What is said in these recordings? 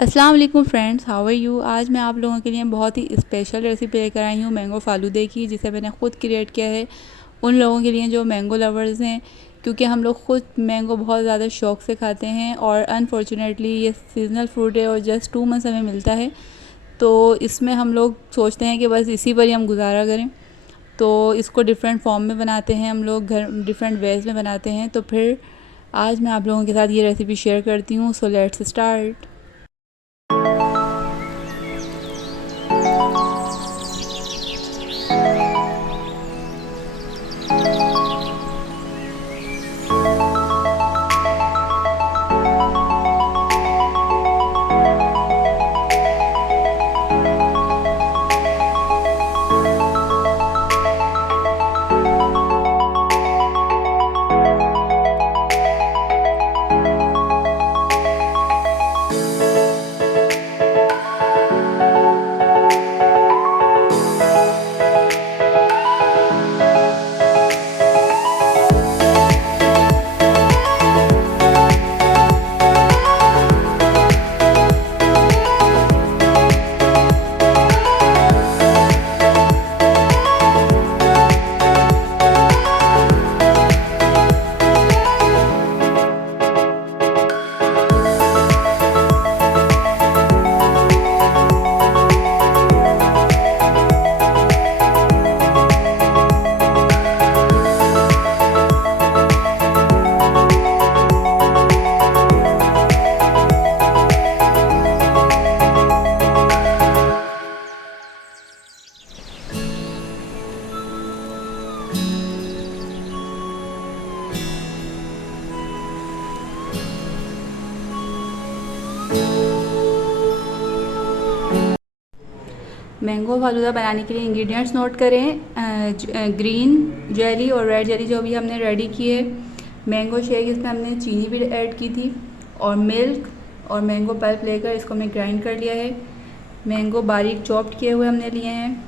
अस्सलाम वालेकुम friends, how are you. आज मैं आप लोगों के लिए बहुत ही स्पेशल रेसिपी लेकर आई हूँ मैंगो फालूदे की, जिसे मैंने ख़ुद क्रिएट किया है उन लोगों के लिए जो मैंगो लवर्स हैं, क्योंकि हम लोग ख़ुद मैंगो बहुत ज़्यादा शौक़ से खाते हैं और अनफॉर्चुनेटली ये सीजनल फ्रूट है और जस्ट 2 मंथ्स हमें मिलता है। तो इसमें हम लोग सोचते हैं कि बस इसी पर ही हम गुजारा करें, तो इसको डिफरेंट फॉर्म में बनाते हैं हम लोग, घर डिफरेंट वेज़ में बनाते हैं। तो फिर आज मैं आप लोगों के साथ ये रेसिपी शेयर करती हूँ। So let's start. Mango falooda बनाने के लिए इंग्रेडिएंट्स नोट करें। ग्रीन जेली और रेड जेली जो भी हमने रेडी की है, मैंगो शेक इसमें हमने चीनी भी ऐड की थी, और मिल्क और मैंगो पल्प लेकर इसको हमने ग्राइंड कर लिया है। मैंगो बारीक चॉप्ड किए हुए हमने लिए हैं,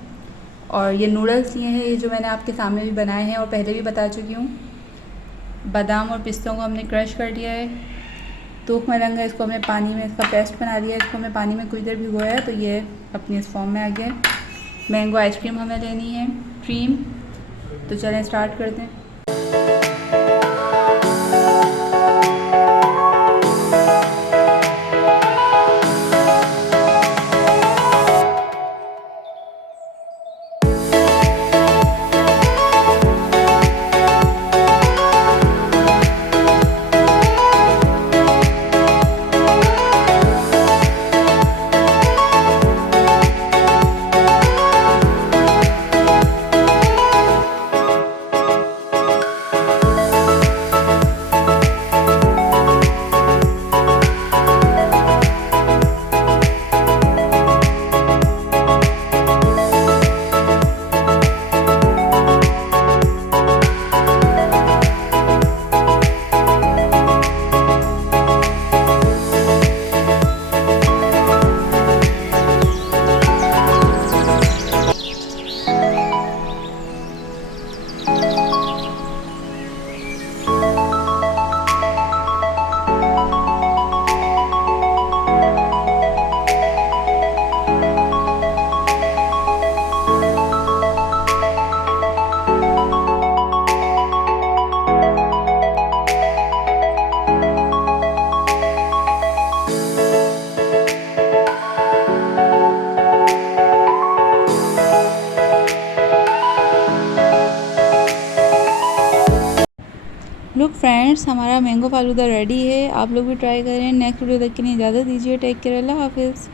और ये नूडल्स लिए हैं, ये जो मैंने आपके सामने भी बनाए हैं और पहले भी बता चुकी हूँ। बादाम और पिस्तों को हमने क्रश कर लिया है। तूख मरंगा, इसको हमने पानी में इसका पेस्ट बना लिया है, इसको हमने पानी में कुछ देर भिगोया है तो ये अपनी इस फॉर्म में आ गया है। मैंगो आइसक्रीम हमें लेनी है, क्रीम। तो चलें स्टार्ट करते हैं। लुक फ्रेंड्स, हमारा मैंगो फालूदा रेडी है। आप लोग भी ट्राई करें। नेक्स्ट वीडियो तक के लिए इजाज़त दीजिए। टेक केयर, अल्लाह हाफिज़।